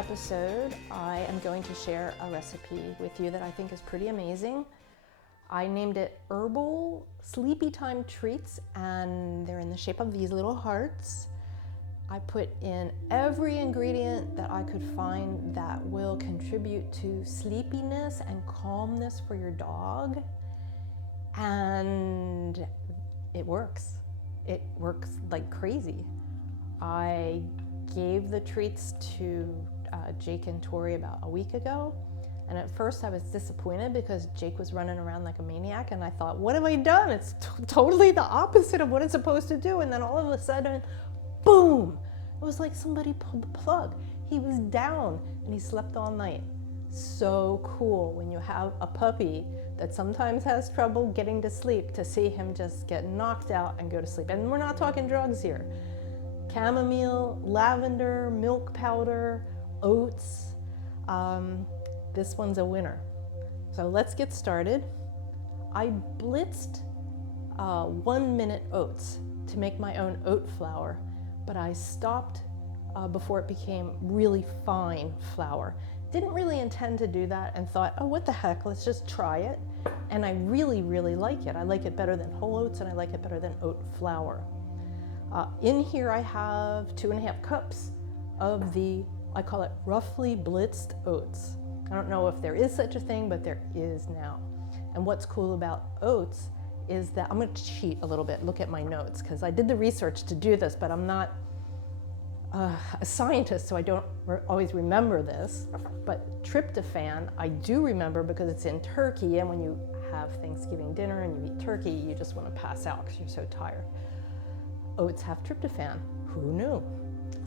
episode, I am going to share a recipe with you that I think is pretty amazing. I named it Herbal Sleepytime Treats, and they're in the shape of these little hearts. I put in every ingredient that I could find that will contribute to sleepiness and calmness for your dog, and it works. It works like crazy. I gave the treats to Jake and Tori about a week ago, and at first I was disappointed because Jake was running around like a maniac, and I thought, what have I done? It's totally the opposite of what it's supposed to do. And then all of a sudden, boom, it was like somebody pulled the plug. He was down and he slept all night. So cool when you have a puppy that sometimes has trouble getting to sleep, to see him just get knocked out and go to sleep. And we're not talking drugs here. Chamomille, lavender, milk powder, oats. This one's a winner. So let's get started. I blitzed 1 minute oats to make my own oat flour, but I stopped before it became really fine flour. Didn't really intend to do that and thought, oh, what the heck, let's just try it. And I really, really like it. I like it better than whole oats, and I like it better than oat flour. In here I have 2.5 cups of the, I call it roughly blitzed oats. I don't know if there is such a thing, but there is now. And what's cool about oats is that, I'm going to cheat a little bit, look at my notes, because I did the research to do this, but I'm not a scientist, so I don't always remember this. But tryptophan, I do remember because it's in turkey, and when you have Thanksgiving dinner and you eat turkey, you just want to pass out because you're so tired. Oats have tryptophan. Who knew?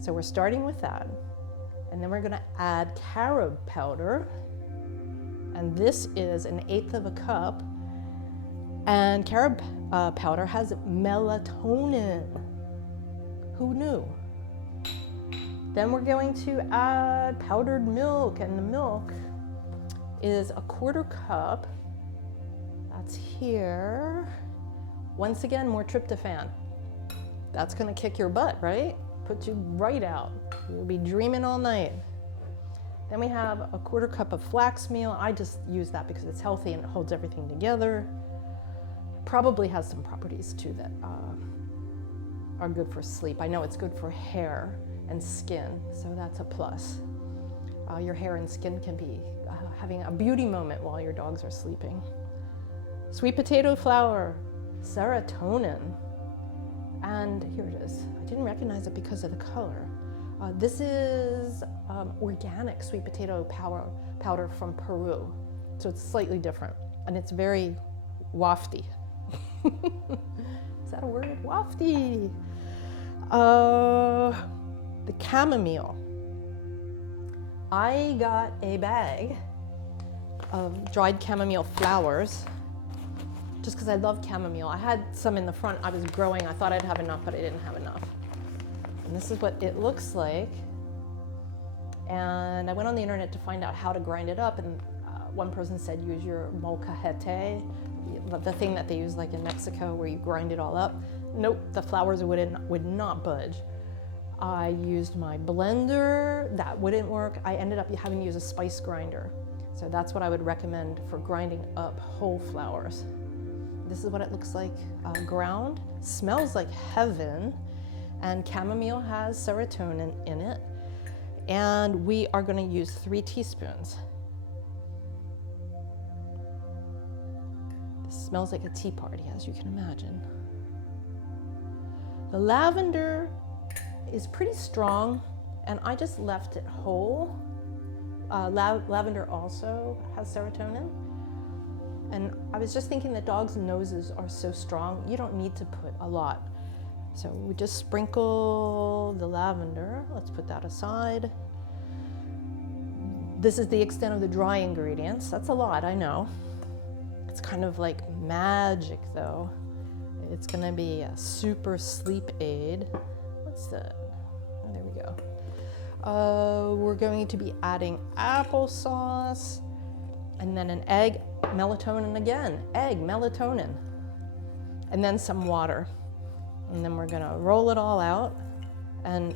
So we're starting with that. And then we're going to add carob powder. And this is 1/8 of a cup. And carob powder has melatonin. Who knew? Then we're going to add powdered milk. And the milk is 1/4 cup. That's here. Once again, more tryptophan. That's gonna kick your butt, right? Put you right out. You'll be dreaming all night. Then we have 1/4 cup of flax meal. I just use that because it's healthy and it holds everything together. Probably has some properties too that are good for sleep. I know it's good for hair and skin, so that's a plus. Your hair and skin can be having a beauty moment while your dogs are sleeping. Sweet potato flour, serotonin. And here it is. I didn't recognize it because of the color. This is organic sweet potato powder from Peru. So it's slightly different, and it's very wafty. Is that a word? Wafty. The chamomile. I got a bag of dried chamomile flowers, just because I love chamomile. I had some in the front. I was growing. I thought I'd have enough, but I didn't have enough. And this is what it looks like. And I went on the internet to find out how to grind it up, and one person said use your molcajete, the thing that they use like in Mexico where you grind it all up. Nope, the flowers would not budge. I used my blender. That wouldn't work. I ended up having to use a spice grinder. So that's what I would recommend for grinding up whole flowers. This is what it looks like ground. Smells like heaven. And chamomile has serotonin in it. And we are going to use 3 teaspoons. This smells like a tea party, as you can imagine. The lavender is pretty strong, and I just left it whole. Lavender also has serotonin. And I was just thinking that dogs' noses are so strong, you don't need to put a lot. So we just sprinkle the lavender. Let's put that aside. This is the extent of the dry ingredients. That's a lot, I know. It's kind of like magic though. It's gonna be a super sleep aid. What's that? Oh, there we go. We're going to be adding applesauce, and then an egg, melatonin again, egg, melatonin, and then some water. And then we're gonna roll it all out and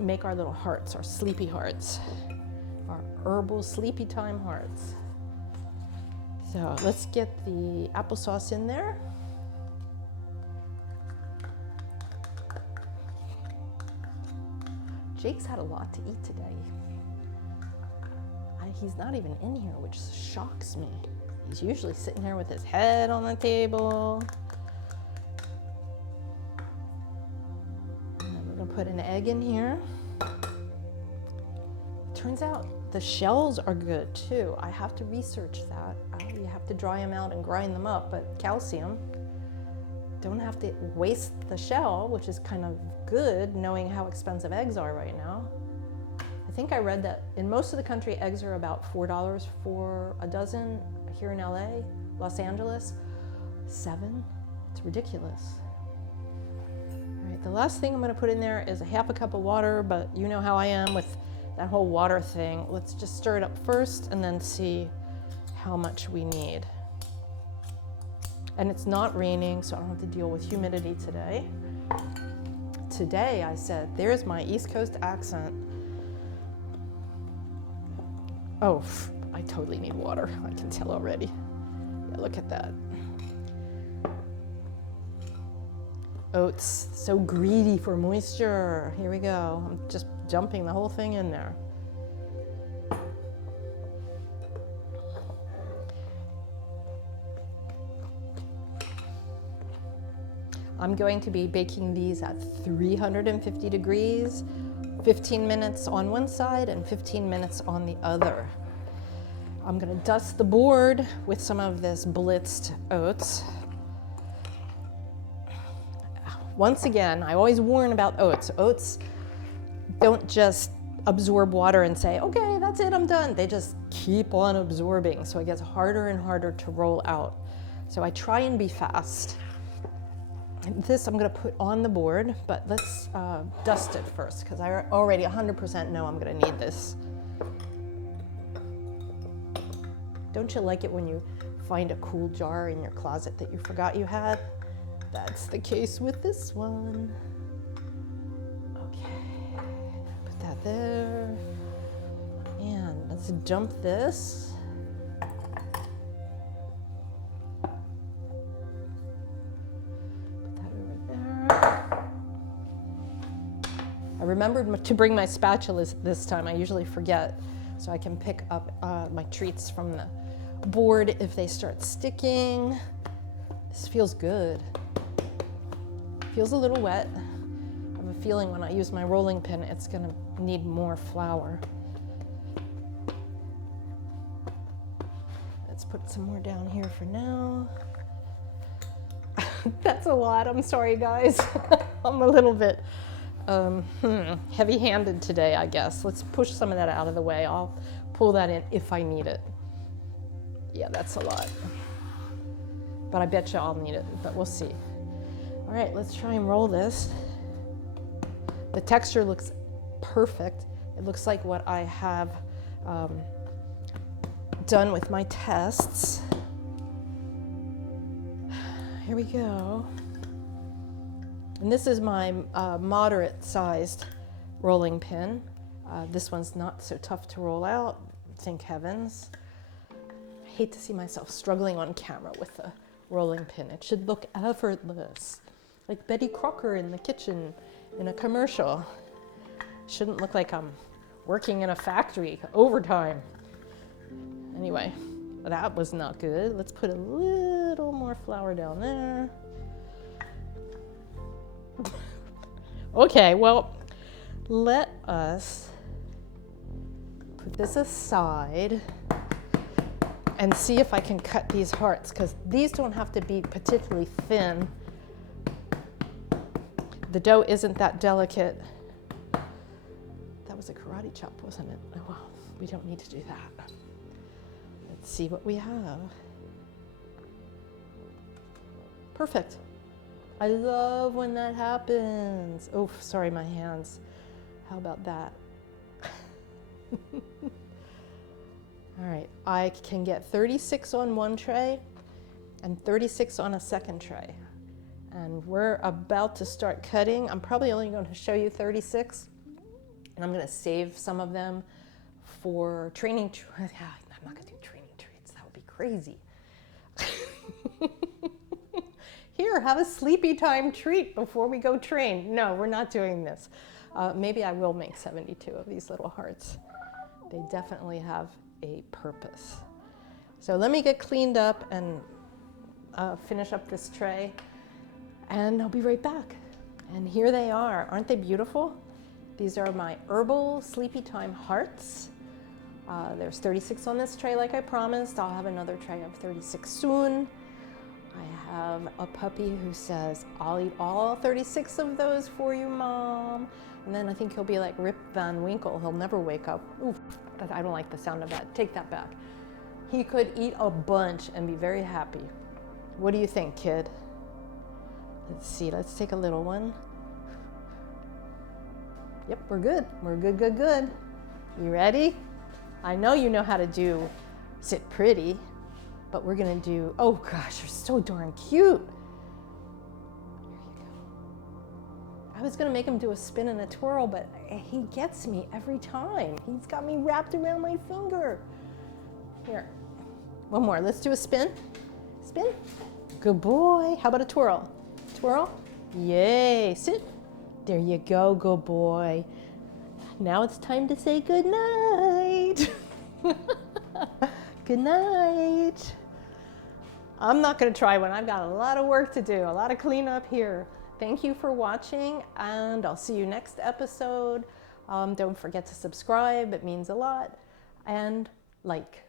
make our little hearts, our sleepy hearts, our Herbal Sleepytime Hearts. So let's get the applesauce in there. Jake's had a lot to eat today. He's not even in here, which shocks me. He's usually sitting here with his head on the table. And we're gonna put an egg in here. Turns out the shells are good too. I have to research that. You have to dry them out and grind them up, but calcium. Don't have to waste the shell, which is kind of good knowing how expensive eggs are right now. I think I read that in most of the country, eggs are about $4 for a dozen. Here in LA, Los Angeles, $7. It's ridiculous. All right, the last thing I'm gonna put in there is a half a cup of water, but you know how I am with that whole water thing. Let's just stir it up first and then see how much we need. And it's not raining, so I don't have to deal with humidity today. Today, I said, there's my East Coast accent. Oh, I totally need water. I can tell already. Yeah, look at that. Oats, so greedy for moisture. Here we go. I'm just dumping the whole thing in there. I'm going to be baking these at 350 degrees, 15 minutes on one side and 15 minutes on the other. I'm gonna dust the board with some of this blitzed oats. Once again, I always warn about oats. Oats don't just absorb water and say, okay, that's it, I'm done. They just keep on absorbing, so it gets harder and harder to roll out. So I try and be fast. This I'm gonna put on the board, but let's dust it first, because I already 100% know I'm gonna need this. Don't you like it when you find a cool jar in your closet that you forgot you had? That's the case with this one. Okay, put that there. And let's dump this. I remembered to bring my spatula this time. I usually forget, so I can pick up my treats from the board if they start sticking. This feels good. Feels a little wet. I have a feeling when I use my rolling pin, it's gonna need more flour. Let's put some more down here for now. That's a lot, I'm sorry guys. I'm a little bit heavy-handed today, I guess. Let's push some of that out of the way. I'll pull that in if I need it. Yeah, that's a lot. But I bet you I'll need it, but we'll see. All right, let's try and roll this. The texture looks perfect. It looks like what I have done with my tests. Here we go. And this is my moderate-sized rolling pin. This one's not so tough to roll out, thank heavens. I hate to see myself struggling on camera with a rolling pin. It should look effortless, like Betty Crocker in the kitchen in a commercial. Shouldn't look like I'm working in a factory, overtime. Anyway, that was not good. Let's put a little more flour down there. Okay, well, let us put this aside and see if I can cut these hearts, because these don't have to be particularly thin. The dough isn't that delicate. That was a karate chop, wasn't it? Oh, well, we don't need to do that. Let's see what we have. Perfect. I love when that happens. Oh, sorry, my hands. How about that? All right, I can get 36 on one tray and 36 on a second tray. And we're about to start cutting. I'm probably only going to show you 36 And I'm gonna save some of them for training. I'm not gonna do training treats, that would be crazy. Here, have a sleepy time treat before we go train. No, we're not doing this. Maybe I will make 72 of these little hearts. They definitely have a purpose. So let me get cleaned up and finish up this tray, and I'll be right back. And here they are. Aren't they beautiful? These are my Herbal Sleepytime Hearts. There's 36 on this tray like I promised. I'll have another tray of 36 soon. I have a puppy who says, I'll eat all 36 of those for you, Mom. And then I think he'll be like Rip Van Winkle. He'll never wake up. Oof, I don't like the sound of that. Take that back. He could eat a bunch and be very happy. What do you think, kid? Let's see, let's take a little one. Yep, we're good. We're good, good, good. You ready? I know you know how to do sit pretty, but we're gonna do, oh gosh, you're so darn cute. Here you go. I was gonna make him do a spin and a twirl, but he gets me every time. He's got me wrapped around my finger. Here, one more, let's do a spin. Spin, good boy. How about a twirl? Twirl, yay, sit. There you go, good boy. Now it's time to say good night. Good night. I'm not gonna try one. I've got a lot of work to do, a lot of cleanup here. Thank you for watching, and I'll see you next episode. Don't forget to subscribe, it means a lot, and like.